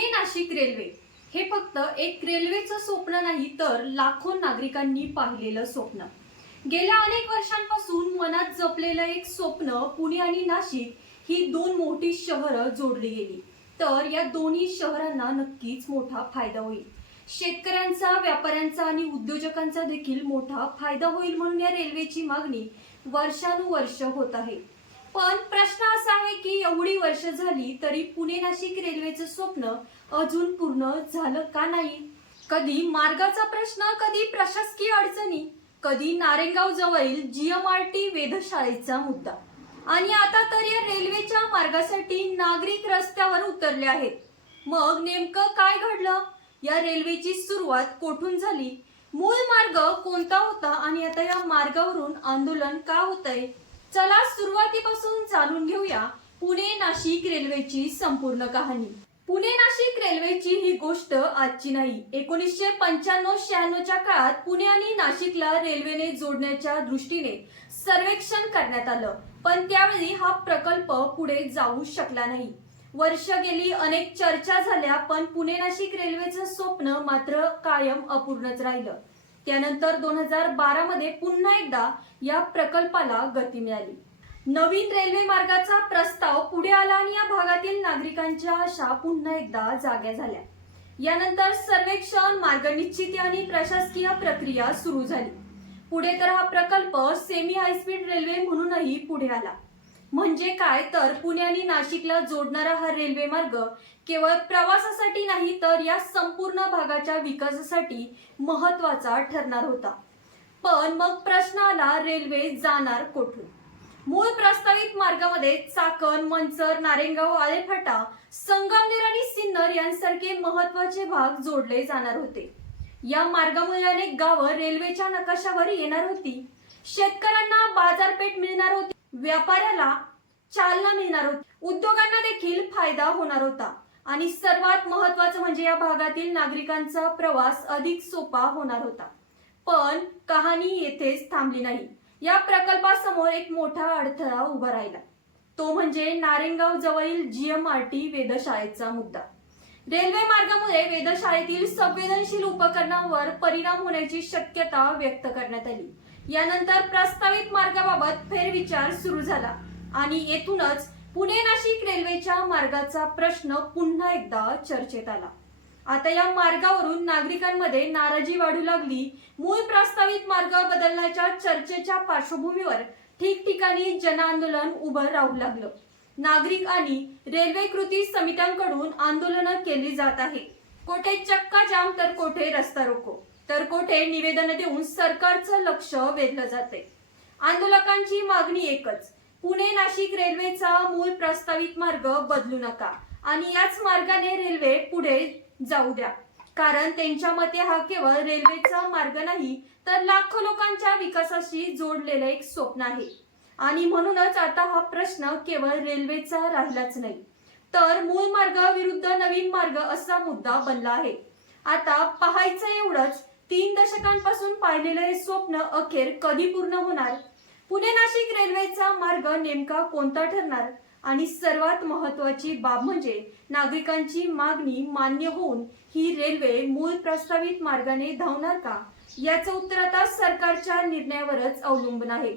Pune Nashik railway हे फक्त एक रेल्वेचं स्वप्न नाही तर लाखो नागरिकांनी पाहिलेलं स्वप्न। गेल्या अनेक वर्षांपासून मनात जपलेलं एक स्वप्न पुणे आणि नाशिक ही दोन मोठी शहरं जोडली गेली तर या दोन्ही शहरांना नक्कीच मोठा फायदा होईल। शेतकऱ्यांचा, व्यापाऱ्यांचा आणि उद्योजकांचा देखील मोठा फायदा होईल म्हणून या रेल्वेची मागणी वर्षानुवर्ष होत आहे। पण प्रश्न असा आहे की एवढी वर्ष झाली तरी पुणे नाशिक रेल्वेचं स्वप्न अजून पूर्ण झालं का नाही। कधी मार्गाचा प्रश्न, कधी प्रशासकीय अडचणी, कधी नारेंगाव जवळील जीएमआरटी वेधशाळेचा मुद्दा आणि आता तर या रेल्वेच्या मार्गासाठी नागरिक रस्त्यावर उतरले आहेत। मग नेमकं काय घडलं? या रेल्वेची सुरुवात कोठून झाली? मूळ मार्ग कोणता होता आणि आता या मार्गावरून आंदोलन का होतंय? चला सुरुवातीपासून जाणून घेऊया पुणे नाशिक रेल्वेची संपूर्ण कहाणी। पुणे नाशिक रेल्वेची ही गोष्ट आजची नाही। 1995-96च्या काळात पुणे आणि नाशिकला रेल्वेने जोडण्याच्या दृष्टीने सर्वेक्षण करण्यात आलं, पण त्यावेळी हा प्रकल्प पुढे जाऊ शकला नाही। वर्ष गेली, अनेक चर्चा झाल्या, पण पुणे नाशिक रेल्वेचं स्वप्न मात्र कायम अपूर्णच राहिलं। त्यानंतर 2012 मध्ये पुन्हा एकदा या प्रकल्पाला गती मिळाली। नवीन रेल्वे मार्गाचा प्रस्ताव पुढे आला आणि या भागातील नागरिकांच्या आशा पुन्हा एकदा जाग्या झाल्या। यानंतर सर्वेक्षण, मार्ग निश्चिती आणि प्रशासकीय प्रक्रिया सुरू झाली। पुढे तर हा प्रकल्प सेमी हायस्पीड रेल्वे म्हणूनही पुढे आला। म्हणजे काय तर पुणे आणि नाशिकला जोडणारा हा रेल्वे मार्ग केवळ प्रवासासाठी नाही तर या संपूर्ण भागाच्या विकासासाठी महत्त्वाचा ठरणार होता। पण मग प्रश्न आला, रेल्वे जाणार कोठून? मूळ प्रस्तावित मार्गामध्ये चाकण, मंचर, नारेंगाव, आळेफाटा, संगमनेर आणि सिन्नर यांसारखे महत्त्वाचे भाग जोडले जाणार होते। या मार्गामुळे अनेक गावं रेल्वेच्या नकाशावर येणार होती। शेतकऱ्यांना बाजारपेठ मिळणार होती, व्यापाऱ्याला चालना मिळणार होती, उद्योगांना देखील फायदा होणार होता आणि सर्वात महत्त्वाचं म्हणजे या भागातील नागरिकांचा प्रवास अधिक सोपा होणार होता। पण कहाणी येथेच थांबली नाही। या प्रकल्पासमोर एक मोठा अडथळा उभा राहिला, तो म्हणजे नारेंगाव जवळील जीएमआरटी वेधशाळेचा मुद्दा। रेल्वे मार्गामुळे वेधशाळेतील संवेदनशील उपकरणांवर परिणाम होण्याची शक्यता व्यक्त करण्यात आली। यानंतर प्रस्तावित मार्गाबाबत फेरविचार सुरू झाला आणि येथूनच पुणे नाशिक रेल्वेच्या मार्गाचा प्रश्न पुन्हा एकदा चर्चेत आला। आता या मार्गावरून नागरिकांमध्ये नाराजी वाढू लागली। मूळ प्रस्तावित मार्ग बदलण्याच्या चर्चेच्या पार्श्वभूमीवर ठिकठिकाणी जनआंदोलन उभं राहू लागलं। नागरिक आणि रेल्वे कृती समित्यांकडून आंदोलनं केली जात आहे। कोठे चक्का जाम तर कोठे रस्ता रोको, तर कोठे निवेदन देऊन सरकारचं लक्ष वेधलं जाते। आंदोलकांची मागणी एकच, पुणे नाशिक रेल्वेचा मूळ प्रस्तावित मार्ग बदलू नका आणि याच मार्गाने रेल्वे पुढे जाऊ द्या। कारण त्यांच्या मते हा केवळ रेल्वेचा मार्ग नाही तर लाखो लोकांच्या विकासाशी जोडलेलं एक स्वप्न आहे आणि म्हणूनच आता हा प्रश्न केवळ रेल्वेचा राहिलाच नाही तर मूळ मार्ग विरुद्ध नवीन मार्ग असा मुद्दा बनला आहे। आता पाहायचं एवढंच, 3 दशकांपासून पाहिलेलं हे स्वप्न अखेर कधी पूर्ण होणार? पुणे नाशिक रेल्वेचा मार्ग नेमका कोणता ठरणार? आणि सर्वात महत्त्वाची बाब म्हणजे नागरिकांची मागणी मान्य होऊन ही रेल्वे मूळ प्रस्तावित मार्गाने धावणार का? याचं उत्तर आता सरकारच्या निर्णयावरच अवलंबून आहे।